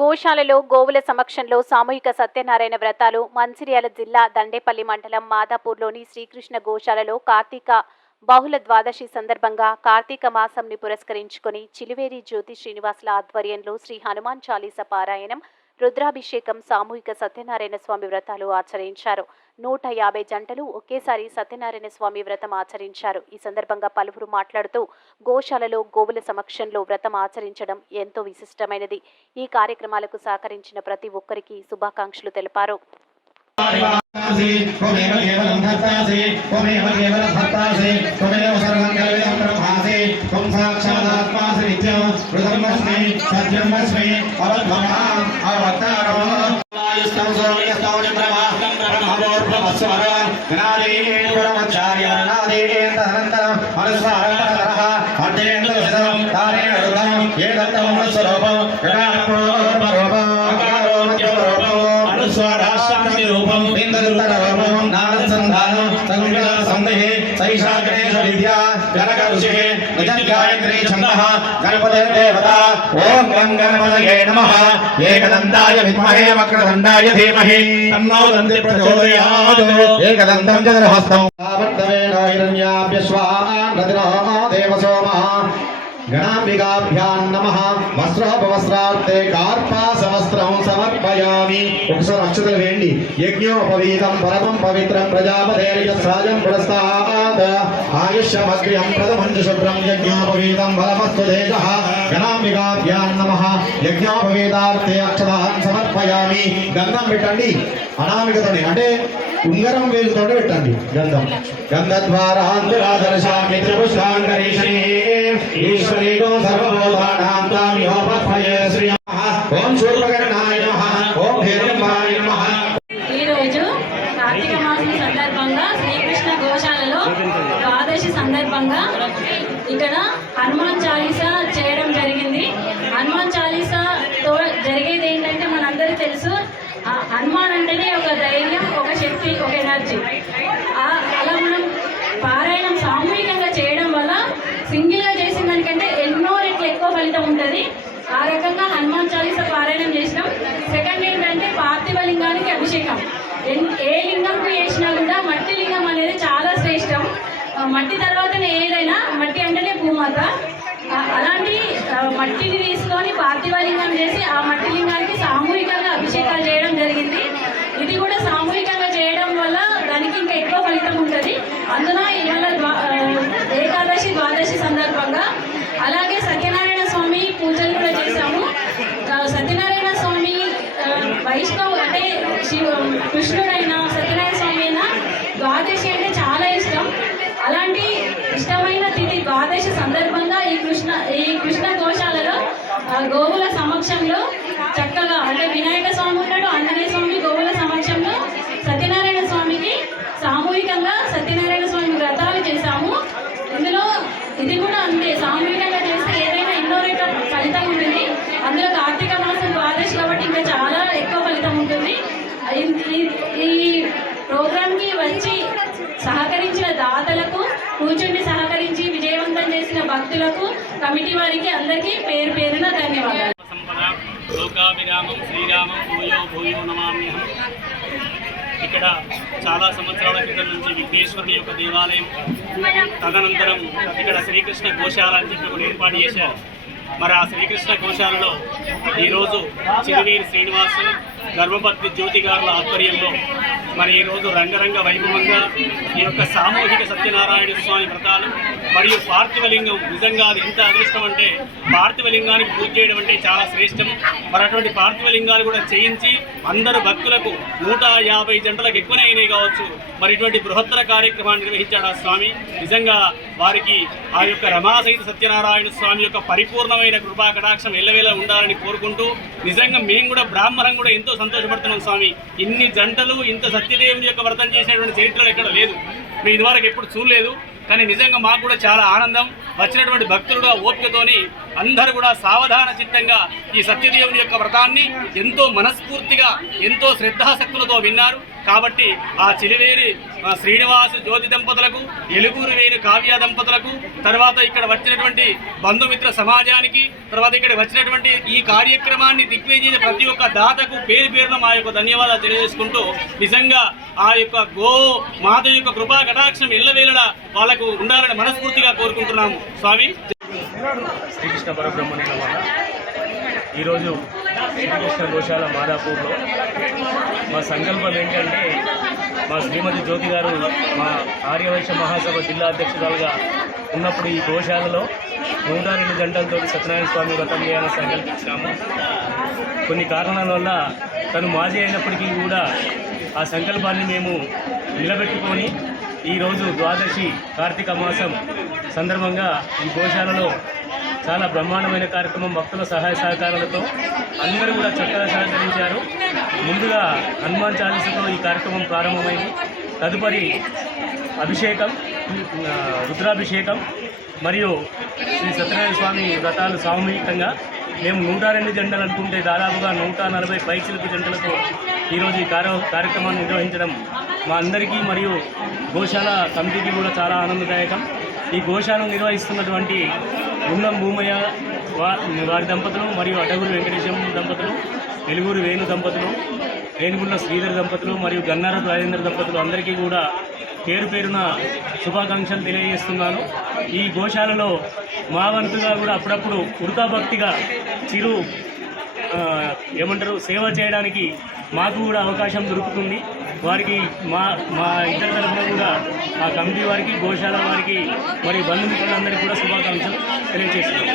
గోశాలలో గోవుల సమక్షంలో సామూహిక సత్యనారాయణ వ్రతాలు మంచిర్యాల జిల్లా దండేపల్లి మండలం మాదాపూర్లోని శ్రీకృష్ణ గోశాలలో కార్తీక బహుళ ద్వాదశి సందర్భంగా కార్తీక మాసంని పురస్కరించుకొని చిలివేరి జ్యోతి శ్రీనివాసుల ఆధ్వర్యంలో శ్రీ హనుమాన్ చాలీస పారాయణం రుద్రాభిషేకం సామూహిక సత్యనారాయణ స్వామి వ్రతాలు ఆచరించారు. నూట యాభై జంటలు ఒకేసారి సత్యనారాయణ స్వామి వ్రతం ఆచరించారు. ఈ సందర్భంగా పలువురు మాట్లాడుతూ గోశాలలో గోవుల సమక్షంలో వ్రతం ఆచరించడం ఎంతో విశిష్టమైనది. ఈ కార్యక్రమాలకు సహకరించిన ప్రతి ఒక్కరికి శుభాకాంక్షలు తెలిపారు. सत्यमस्मि अवद्भवाम् अवतारो आयुस्तं सोमयस्तं चन्द्रमा ब्रह्मवोर्भवस्वर गणादीन् गुणमच्चार्यनादीन् तदनन्तरम् अनुस्वारः अध्ययनं तारेण रुद्रम् एतत्तमनुस्वरूपं गणापूर्वरूपम् अकारो मध्यरूपम् अनुस्वाराशान्ति रूपं बिन्दुत्तररूपं नारदसन्धानं संविदा सन्देहे सैषाग्रेश गायत्री छन्दः गणपते देवता ॐ गं गणपतये नमः एकदन्ताय विद्महे वक्रदण्डाय धीमहि तन्नो दन्ते प्रचोदयात् एकदन्तं चतुर्हस्तम् वर्धवेन हिरण्याभ्यश्वानदिनः देवसोमः गणाम्बिकाभ्यां नमः वस्त्रापवस्त्रार्थे कार्पा సమర్పయామి ఒకసారి అక్షతలు వేయండి. యజ్ఞోపవీతం పరమం పవిత్రం ప్రజాపతేర్యస్రాజం పురస్తాత్. ఆయుష్యమగ్ర్యం ప్రథమం శుభ్రం యజ్ఞోపవీతం బలమస్తు తేజః. గణాంబికాభ్యాం నమః. యజ్ఞోపవీతార్థే అక్షతాన్ సమర్పయామి. గంధం పెట్టండి. అనామికతోనే. అంటే ఉంగరం వేలుతో పెట్టండి గంధం. గంధద్వారాంతరాదర్శామి త్రిపుష్పాంగరీశ్రీ ఈశ్వరీ గో సర్వభూతానాం తామియోపహయే శ్రీ ఓం శూర్పకర్ణాయ నమః ఓం హిరణ్యాయ నమః ఈ రోజు కార్తీక మాసం సందర్భంగా శ్రీకృష్ణ గోశాలలో ద్వాదశి సందర్భంగా ఇక్కడ హనుమాన్ చాలీసా చేయడం జరిగింది. హనుమాన్ చాలీసాతో జరిగేది ఏంటంటే మనందరికీ తెలుసు హనుమాన్ అంటేనే ఒక ధైర్యం ఒక శక్తి ఒక ఎనర్జీ. ఆ- అలా మనం పారాయణం సామూహికంగా చేయడం వల్ల సింగిల్గా చేసిన దానికంటే ఎన్నో రెట్లు ఎక్కువ ఫలితం ఉంటుంది. ఆ రకంగా హనుమాన్ చాలీసా పారాయణం చేసినాం. సెకండ్ ఏంటంటే పార్థివలింగానికి అభిషేకం ఎన్- ఏ లింగంకు చేసినా కూడా మట్టి లింగం అనేది చాలా శ్రేష్టం ఆ, మట్టి తర్వాతనే ఏదైనా మట్టి అంటేనే అలాంటి మట్టిని తీసుకొని పార్థివలింగం చేసి ఆ మట్టి లింగానికి సామూహికంగా అభిషేకాలు చేయడం జరిగింది. ఇది కూడా సామూహికంగా చేయడం వల్ల దానికి ఇంకా ఎక్కువ ఫలితం ఉంటుంది. అందున ఇవాళ ఏకాదశి ద్వాదశి సందర్భంగా అలాగే సత్యనారాయణ స్వామి పూజలు కూడా చేశాము. సత్యనారాయణ స్వామి వైష్ణవ్ అంటే శివ కృష్ణుడైన సత్యనారాయణ స్వామి అయినా ద్వాదశి అంటే చాలా ఇష్టం. అలాంటి ఇష్టమైన తిథి ద్వాదశి సందర్భంగా ఈ కృష్ణ ఈ కృష్ణ గోశాలలో ఆ, గోవుల సమక్షంలో చక్కగా అంటే వినాయక స్వామి ఉన్నాడు ఆంజనేయ స్వామి గోవుల సమక్షంలో సత్యనారాయణ స్వామికి సామూహికంగా సత్యనారాయణ స్వామి వ్రతాలు చేశాము. ఇందులో ఇది కూడా అంతే సామూహికంగా చేస్తే ఏదైనా ఎన్నో రేట్ల ఫలితం ఉంటుంది. అందులో కార్తీక మాసం ద్వాదశి కాబట్టి ఇంకా చాలా ఎక్కువ ఫలితం ఉంటుంది. ఈ- ప్రోగ్రామ్కి వచ్చి సహకరించిన దాతలకు కూర్చుండి సహ చేసిన కమిటీ వారికి అందరికీ పేరు పేరున ధన్యవాదాలు. లోకాభిరామం శ్రీరామం భూయో భూయో నమామ్యహం ఇక్కడ చాలా సంవత్సరాల క్రితం నుంచి విఘ్నేశ్వరుని యొక్క దేవాలయం. తదనంతరం ఇక్కడ శ్రీకృష్ణ గోశాల అని చెప్పి ఒకటి ఏర్పాటు చేశారు. మరి ఆ శ్రీకృష్ణ గోశాలలో ఈరోజు చిరునీరు శ్రీనివాస్ గర్భపతి జ్యోతి గారుల ఆధ్వర్యంలో మరి ఈరోజు రంగరంగ వైభవంగా ఈ యొక్క సామూహిక సత్యనారాయణ స్వామి వ్రతాలు మరియు పార్థివలింగం నిజంగా అది ఎంత అదృష్టం అంటే పార్థివలింగానికి పూజ చేయడం అంటే చాలా శ్రేష్టం. మరి అటువంటి పార్థివలింగాలు కూడా చేయించి అందరు భక్తులకు నూట యాభై జంటలకు ఎక్కువనే అయినాయి కావచ్చు. మరి ఇటువంటి బృహత్తర కార్యక్రమాన్ని నిర్వహించాడు ఆ స్వామి. నిజంగా వారికి ఆ యొక్క రమాసహిత సత్యనారాయణ స్వామి యొక్క పరిపూర్ణమైన కృపా కటాక్షం ఎల్లవేళ ఉండాలని కోరుకుంటూ నిజంగా మేము కూడా బ్రాహ్మణం కూడా ఎంతో సంతోషపడుతున్నాం స్వామి. ఇన్ని జంటలు ఇంత సత్యదేవుని యొక్క వ్రతం చేసినటువంటి చరిత్రలు ఎక్కడ లేదు. మేము ఇదివరకు ఎప్పుడు చూడలేదు. కానీ నిజంగా మాకు కూడా చాలా ఆనందం. వచ్చినటువంటి భక్తులు కూడా ఓపికతోని అందరూ కూడా సావధాన చిత్తంగా ఈ సత్యదేవుని యొక్క వ్రతాన్ని ఎంతో మనస్ఫూర్తిగా ఎంతో శ్రద్ధాశక్తులతో విన్నారు. కాబట్టి ఆ చిలివేరి శ్రీనివాసు శ్రీనివాస జ్యోతి దంపతులకు ఎలుగురు వేణు కావ్య దంపతులకు తర్వాత ఇక్కడ వచ్చినటువంటి బంధుమిత్ర సమాజానికి తర్వాత ఇక్కడ వచ్చినటువంటి ఈ కార్యక్రమాన్ని దిగ్విజయ ప్రతి ఒక్క దాతకు పేరు పేరున మా యొక్క ధన్యవాదాలు తెలియజేసుకుంటూ నిజంగా ఆ యొక్క గో మాత యొక్క కృపా కటాక్షం ఎల్లవేళలా వాళ్ళకు ఉండాలని మనస్ఫూర్తిగా కోరుకుంటున్నాము. స్వామి. శ్రీకృష్ణ పరబ్రహ్మణి ఈరోజు శ్రీకృష్ణ గోశాల మాదాపూర్లో మా సంకల్పం ఏంటంటే మా శ్రీమతి జ్యోతి గారు మా ఆర్యవైశ్య మహాసభ జిల్లా అధ్యక్షురాలుగా ఉన్నప్పుడు ఈ గోశాలలో నూట రెండు గంటలతో సత్యనారాయణ స్వామి వ్రతం చేయాలని సంకల్పించాము. కొన్ని కారణాల వల్ల తను మాజీ అయినప్పటికీ కూడా ఆ సంకల్పాన్ని మేము నిలబెట్టుకొని ఈరోజు ద్వాదశి కార్తీక మాసం సందర్భంగా ఈ గోశాలలో చాలా బ్రహ్మాండమైన కార్యక్రమం భక్తుల సహాయ సహకారాలతో అందరూ కూడా చక్కగా సహకరించారు. ముందుగా హనుమాన్ చాలీసతో ఈ కార్యక్రమం ప్రారంభమైంది. తదుపరి అభిషేకం రుద్రాభిషేకం మరియు శ్రీ సత్యనారాయణ స్వామి వ్రతాలు సామూహికంగా. మేము నూట రెండు జంటలు అనుకుంటే దాదాపుగా నూట నలభై పైచిలకు జంటలతో ఈరోజు ఈ కార్య కార్యక్రమాన్ని నిర్వహించడం మా అందరికీ మరియు గోశాల కమిటీకి కూడా చాలా ఆనందదాయకం. ఈ గోశాలను నిర్వహిస్తున్నటువంటి గుండం భూమయ్య వా- వారి దంపతులు మరియు అటగురు వెంకటేశం దంపతులు వెలుగురు వేణు దంపతులు రేణుగుండ్ల శ్రీధర్ దంపతులు మరియు గన్నార రాజేంద్ర దంపతులు అందరికీ కూడా పేరు పేరున శుభాకాంక్షలు తెలియజేస్తున్నాను. ఈ గోశాలలో మా వంతుగా కూడా అప్పుడప్పుడు ఉడతాభక్తిగా చిరు ఏమంటారు సేవ చేయడానికి మాకు కూడా అవకాశం దొరుకుతుంది. వారికి మా మా ఇద్దరి తరఫున కూడా ఆ కమిటీ వారికి గోశాల వారికి మరియు బంధుమిత్రులందరికీ కూడా శుభాకాంక్షలు తెలియజేస్తున్నాం.